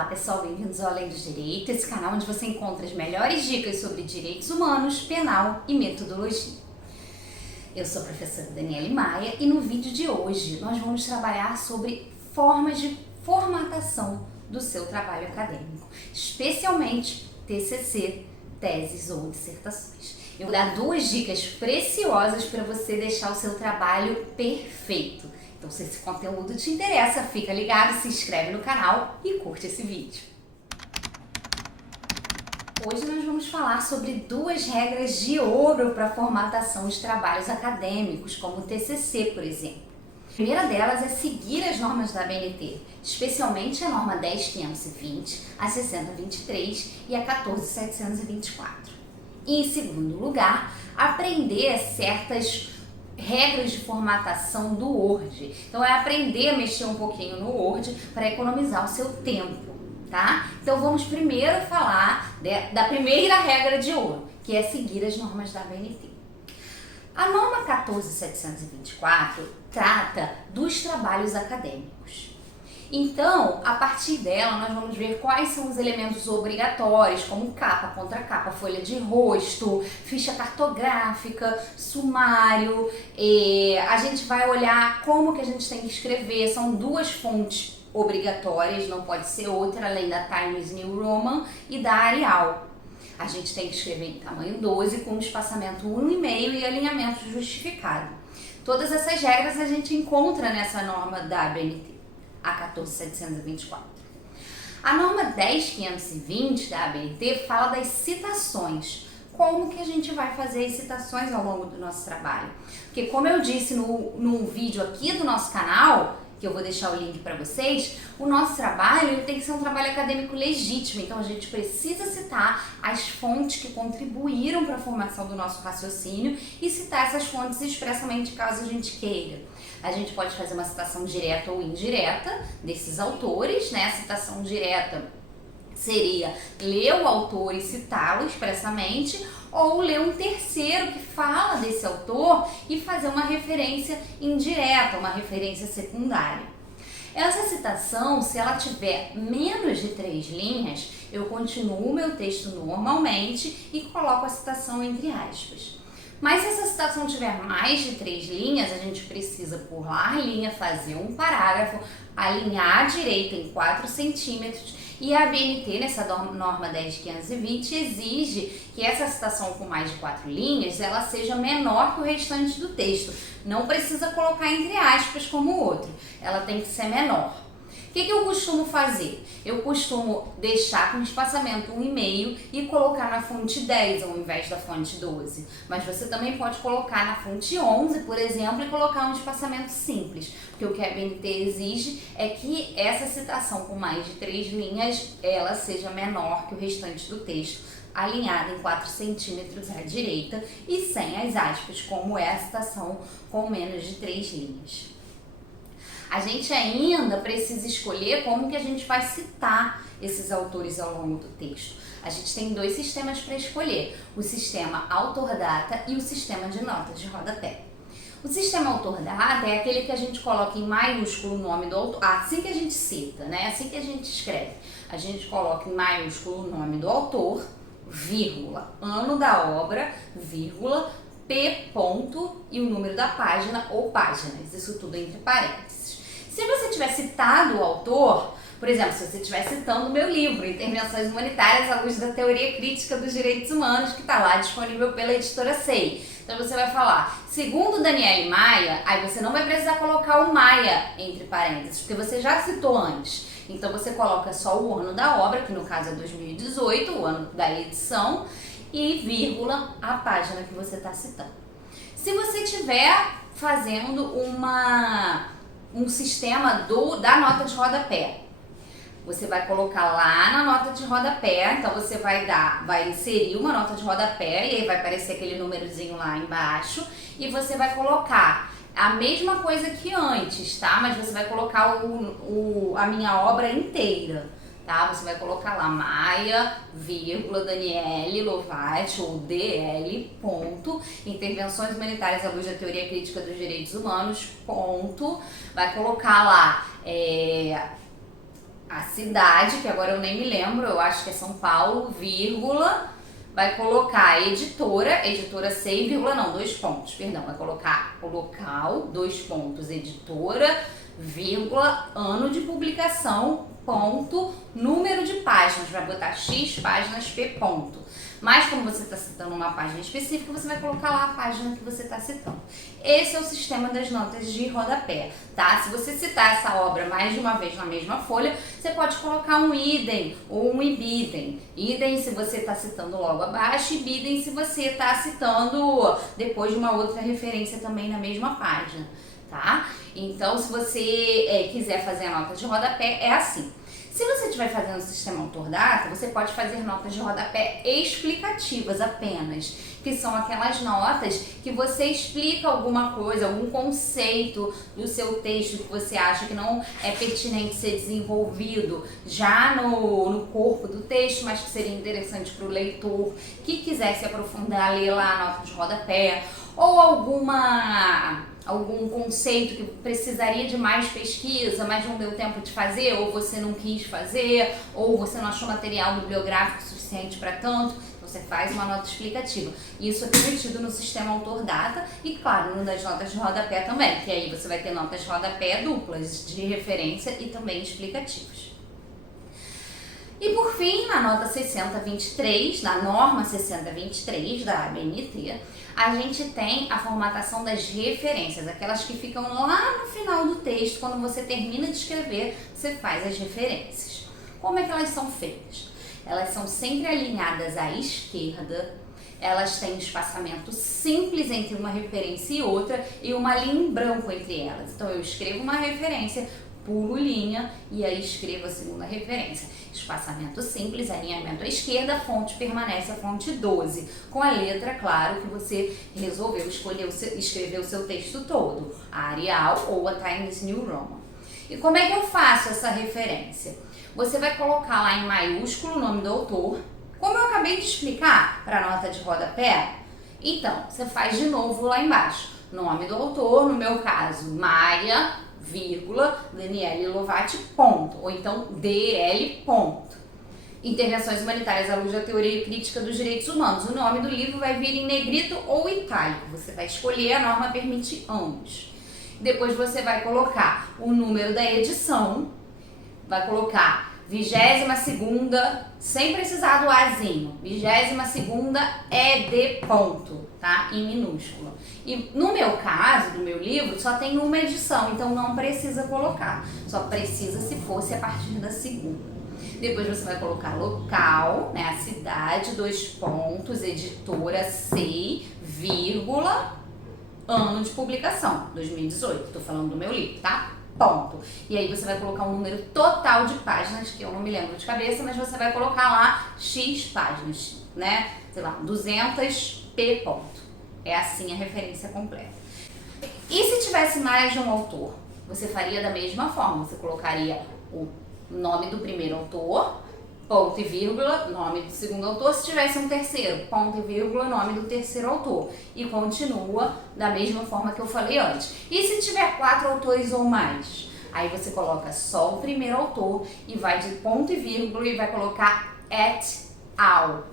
Olá pessoal, bem-vindos ao Além do Direito, esse canal onde você encontra as melhores dicas sobre direitos humanos, penal e metodologia. Eu sou a professora Daniele Maia e no vídeo de hoje nós vamos trabalhar sobre formas de formatação do seu trabalho acadêmico, especialmente TCC, teses ou dissertações. Eu vou dar duas dicas preciosas para você deixar o seu trabalho perfeito. Então, se esse conteúdo te interessa, fica ligado, se inscreve no canal e curte esse vídeo. Hoje nós vamos falar sobre duas regras de ouro para a formatação de trabalhos acadêmicos, como o TCC, por exemplo. A primeira delas é seguir as normas da ABNT, especialmente a norma 10.520, a 60.23 e a 14.724. E, em segundo lugar, aprender certas regras de formatação do Word. Então é aprender a mexer um pouquinho no Word para economizar o seu tempo, tá? Então vamos primeiro falar da primeira regra de ouro, que é seguir as normas da ABNT. A norma 14.724 trata dos trabalhos acadêmicos. Então, a partir dela, nós vamos ver quais são os elementos obrigatórios, como capa, contracapa, folha de rosto, ficha cartográfica, sumário. A gente vai olhar como que a gente tem que escrever. São duas fontes obrigatórias, não pode ser outra, além da Times New Roman e da Arial. A gente tem que escrever em tamanho 12, com espaçamento 1,5 e alinhamento justificado. Todas essas regras a gente encontra nessa norma da ABNT. A 14.724. A norma 10.520 da ABNT fala das citações. Como que a gente vai fazer as citações ao longo do nosso trabalho? Porque como eu disse num vídeo aqui do nosso canal, que eu vou deixar o link para vocês, o nosso trabalho ele tem que ser um trabalho acadêmico legítimo, então a gente precisa citar as fontes que contribuíram para a formação do nosso raciocínio e citar essas fontes expressamente caso a gente queira. A gente pode fazer uma citação direta ou indireta desses autores, né? A citação direta seria ler o autor e citá-lo expressamente, ou ler um terceiro que fala desse autor e fazer uma referência indireta, uma referência secundária. Essa citação, se ela tiver menos de 3 linhas, eu continuo o meu texto normalmente e coloco a citação entre aspas. Mas se essa citação tiver mais de 3 linhas, a gente precisa pular a linha, fazer um parágrafo, alinhar à direita em 4 centímetros e a ABNT, nessa norma 10.520, exige que essa citação com mais de 4 linhas, ela seja menor que o restante do texto. Não precisa colocar entre aspas como o outro, ela tem que ser menor. O que eu costumo fazer? Eu costumo deixar com espaçamento 1,5 e colocar na fonte 10 ao invés da fonte 12. Mas você também pode colocar na fonte 11, por exemplo, e colocar um espaçamento simples. Porque o que a ABNT exige é que essa citação com mais de 3 linhas, ela seja menor que o restante do texto, alinhada em 4 centímetros à direita e sem as aspas, como é a citação com menos de 3 linhas. A gente ainda precisa escolher como que a gente vai citar esses autores ao longo do texto. A gente tem 2 sistemas para escolher, o sistema autor-data e o sistema de notas de rodapé. O sistema autor-data é aquele que a gente coloca em maiúsculo o nome do autor, assim que a gente cita, né? Assim que a gente escreve. A gente coloca em maiúsculo o nome do autor, vírgula, ano da obra, vírgula, P ponto e o número da página ou páginas, isso tudo entre parênteses. Se você tiver citado o autor, por exemplo, se você estiver citando o meu livro, Intervenções Humanitárias à Luz da Teoria Crítica dos Direitos Humanos, que está lá disponível pela editora SEI. Então você vai falar, segundo Daniele Maia, aí você não vai precisar colocar o Maia entre parênteses, porque você já citou antes. Então você coloca só o ano da obra, que no caso é 2018, o ano da edição, e vírgula, a página que você está citando. Se você estiver fazendo um sistema da nota de rodapé, você vai colocar lá na nota de rodapé, então você vai inserir uma nota de rodapé e aí vai aparecer aquele númerozinho lá embaixo e você vai colocar a mesma coisa que antes, tá? Mas você vai colocar a minha obra inteira, tá? Você vai colocar lá Maia, vírgula, Daniele Lovati ou DL, ponto, Intervenções Humanitárias à Luz da Teoria Crítica dos Direitos Humanos, ponto. Vai colocar lá a cidade, que agora eu nem me lembro, eu acho que é São Paulo, vírgula, vai colocar editora C, vírgula não, 2 pontos, perdão, vai colocar o local, 2 pontos, editora, vírgula, ano de publicação, ponto, número de páginas, vai botar X páginas P ponto. Mas como você está citando uma página específica, você vai colocar lá a página que você está citando. Esse é o sistema das notas de rodapé, tá? Se você citar essa obra mais de uma vez na mesma folha, você pode colocar um idem ou um ibidem. Idem se você está citando logo abaixo, ibidem se você está citando depois de uma outra referência também na mesma página, tá? Então, se você quiser fazer a nota de rodapé, é assim. Se você estiver fazendo o sistema autor-data, você pode fazer notas de rodapé explicativas apenas, que são aquelas notas que você explica alguma coisa, algum conceito do seu texto que você acha que não é pertinente ser desenvolvido já no corpo do texto, mas que seria interessante para o leitor que quisesse aprofundar, ler lá a nota de rodapé, ou algum conceito que precisaria de mais pesquisa, mas não deu tempo de fazer, ou você não quis fazer, ou você não achou material bibliográfico suficiente para tanto, você faz uma nota explicativa. Isso é permitido no sistema autor-data e, claro, no das notas de rodapé também, que aí você vai ter notas de rodapé duplas, de referência e também explicativas. E por fim, na nota 6023, na norma 6023 da ABNT, a gente tem a formatação das referências, aquelas que ficam lá no final do texto, quando você termina de escrever, você faz as referências. Como é que elas são feitas? Elas são sempre alinhadas à esquerda, elas têm um espaçamento simples entre uma referência e outra e uma linha em branco entre elas. Então eu escrevo uma referência, pulo linha e aí escrevo a segunda referência. Espaçamento simples, alinhamento à esquerda, a fonte permanece a fonte 12, com a letra, claro, que você resolveu escrever o seu texto todo, a Arial ou a Times New Roman. E como é que eu faço essa referência? Você vai colocar lá em maiúsculo o nome do autor, como eu acabei de explicar para a nota de rodapé. Então, você faz de novo lá embaixo, nome do autor, no meu caso, Maia, vírgula, Daniele Lovati, ponto, ou então DL, ponto. Intervenções humanitárias à luz da teoria crítica dos direitos humanos. O nome do livro vai vir em negrito ou itálico, você vai escolher, a norma permite ambos. Depois você vai colocar o número da edição, vai colocar 22ª, sem precisar do Azinho, 22ª ED ponto, tá? Em minúsculo. E no meu caso, do meu livro, só tem uma edição, então não precisa colocar. Só precisa se fosse a partir da segunda. Depois você vai colocar local, né? A cidade, 2 pontos, editora C, vírgula, ano de publicação, 2018. Tô falando do meu livro, tá? Ponto. E aí você vai colocar um número total de páginas, que eu não me lembro de cabeça, mas você vai colocar lá X páginas, né? Sei lá, 200 P ponto. É assim a referência completa. E se tivesse mais de um autor? Você faria da mesma forma. Você colocaria o nome do primeiro autor, ponto e vírgula, nome do segundo autor. Se tivesse um terceiro, ponto e vírgula, nome do terceiro autor. E continua da mesma forma que eu falei antes. E se tiver 4 autores ou mais? Aí você coloca só o primeiro autor e vai de ponto e vírgula e vai colocar et al.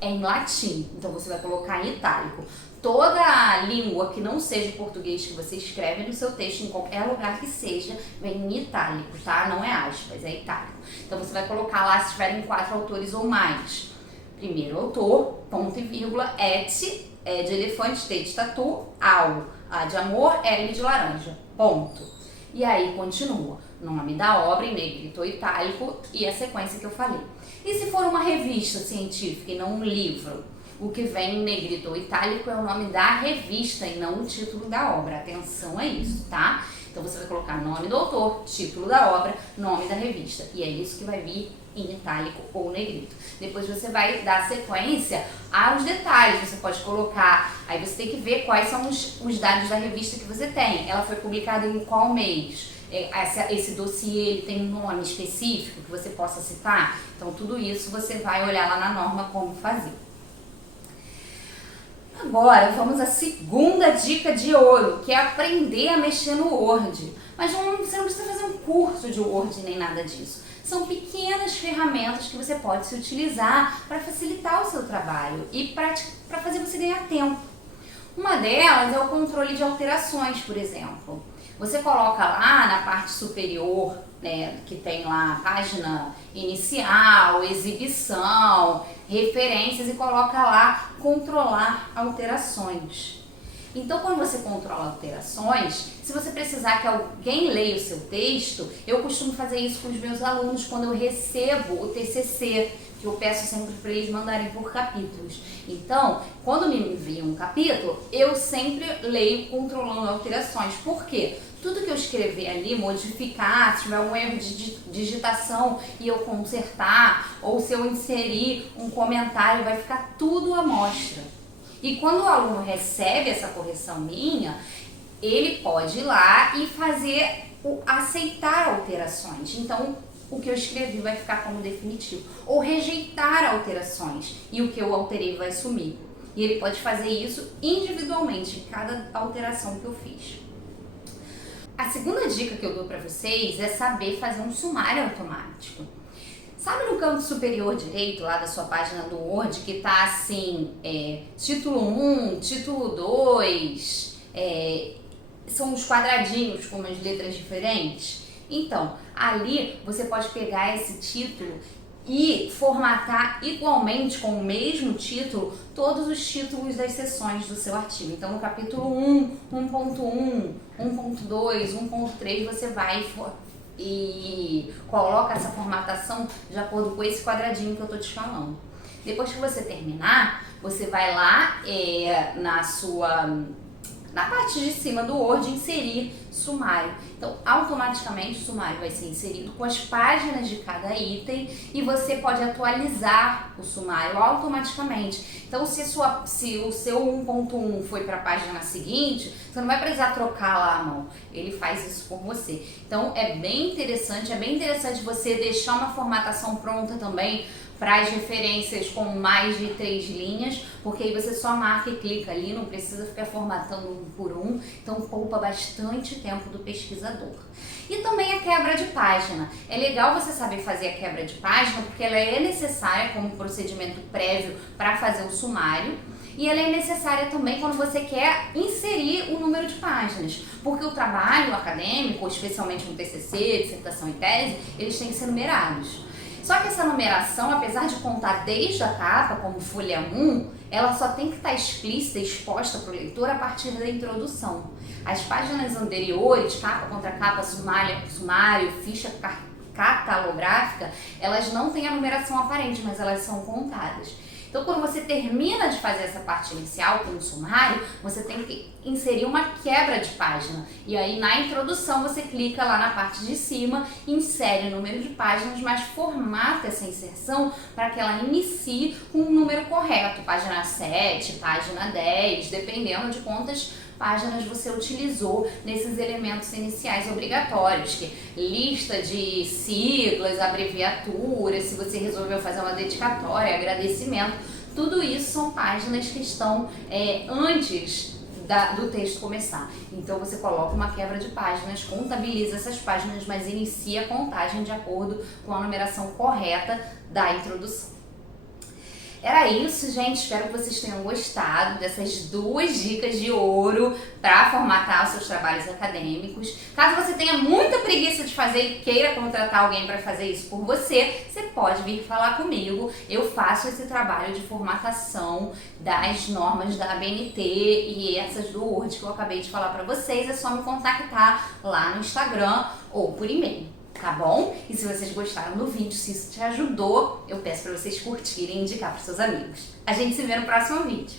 É em latim, então você vai colocar em itálico. Toda a língua que não seja português que você escreve no seu texto, em qualquer lugar que seja, vem em itálico, tá? Não é aspas, é itálico. Então você vai colocar lá se tiverem 4 autores ou mais. Primeiro autor, ponto e vírgula, et, é de elefante, T de tatu, al, A de amor, L de laranja, ponto. E aí continua, nome da obra em negrito ou itálico e a sequência que eu falei. E se for uma revista científica e não um livro? O que vem em negrito ou itálico é o nome da revista e não o título da obra. Atenção a isso, tá? Então você vai colocar nome do autor, título da obra, nome da revista. E é isso que vai vir em itálico ou negrito. Depois você vai dar sequência aos detalhes. Você pode colocar, aí você tem que ver quais são os dados da revista que você tem. Ela foi publicada em qual mês? Esse dossiê ele tem um nome específico que você possa citar? Então tudo isso você vai olhar lá na norma como fazer. Agora vamos à segunda dica de ouro, que é aprender a mexer no Word. Mas você não precisa fazer um curso de Word nem nada disso. São pequenas ferramentas que você pode se utilizar para facilitar o seu trabalho e para fazer você ganhar tempo. Uma delas é o controle de alterações, por exemplo. Você coloca lá na parte superior, né, que tem lá a página inicial, exibição, referências, e coloca lá controlar alterações. Então, quando você controla alterações, se você precisar que alguém leia o seu texto, eu costumo fazer isso com os meus alunos quando eu recebo o TCC, que eu peço sempre para eles mandarem por capítulos. Então, quando me enviam um capítulo, eu sempre leio controlando alterações. Por quê? Tudo que eu escrever ali, modificar, se tiver algum erro de digitação e eu consertar, ou se eu inserir um comentário, vai ficar tudo à mostra. E quando o aluno recebe essa correção minha, ele pode ir lá e fazer aceitar alterações. Então, o que eu escrevi vai ficar como definitivo. Ou rejeitar alterações e o que eu alterei vai sumir. E ele pode fazer isso individualmente, cada alteração que eu fiz. A segunda dica que eu dou para vocês é saber fazer um sumário automático. Sabe no canto superior direito lá da sua página do Word que tá assim, título 1, título 2, são os quadradinhos com umas letras diferentes? Então, ali você pode pegar esse título e formatar igualmente com o mesmo título todos os títulos das seções do seu artigo. Então, no capítulo 1, 1.1, 1.2, 1.3, você vai e coloca essa formatação de acordo com esse quadradinho que eu tô te falando. Depois que você terminar, você vai lá na parte de cima do Word, inserir sumário. Então, automaticamente o sumário vai ser inserido com as páginas de cada item e você pode atualizar o sumário automaticamente. Então, se o seu 1.1 foi para a página seguinte, você não vai precisar trocar lá a mão. Ele faz isso por você. Então, é bem interessante você deixar uma formatação pronta também para as referências com mais de 3 linhas, porque aí você só marca e clica ali, não precisa ficar formatando um por um, então poupa bastante tempo do pesquisador. E também a quebra de página. É legal você saber fazer a quebra de página, porque ela é necessária como procedimento prévio para fazer o sumário, e ela é necessária também quando você quer inserir o número de páginas, porque o trabalho acadêmico, especialmente no TCC, dissertação e tese, eles têm que ser numerados. Só que essa numeração, apesar de contar desde a capa, como folha 1, ela só tem que estar explícita, exposta para o leitor a partir da introdução. As páginas anteriores, capa contra capa, sumário, ficha catalográfica, elas não têm a numeração aparente, mas elas são contadas. Então, quando você termina de fazer essa parte inicial com o sumário, você tem que inserir uma quebra de página. E aí, na introdução, você clica lá na parte de cima, insere o número de páginas, mas formata essa inserção para que ela inicie com o número correto. Página 7, página 10, dependendo de quantas páginas você utilizou nesses elementos iniciais obrigatórios, que lista de siglas, abreviaturas, se você resolveu fazer uma dedicatória, agradecimento, tudo isso são páginas que estão antes do texto começar. Então você coloca uma quebra de páginas, contabiliza essas páginas, mas inicia a contagem de acordo com a numeração correta da introdução. Era isso, gente. Espero que vocês tenham gostado dessas 2 dicas de ouro para formatar os seus trabalhos acadêmicos. Caso você tenha muita preguiça de fazer e queira contratar alguém para fazer isso por você, você pode vir falar comigo. Eu faço esse trabalho de formatação das normas da ABNT e essas do Word que eu acabei de falar para vocês. É só me contactar lá no Instagram ou por e-mail. Tá bom? E se vocês gostaram do vídeo, se isso te ajudou, eu peço para vocês curtirem e indicar para seus amigos. A gente se vê no próximo vídeo.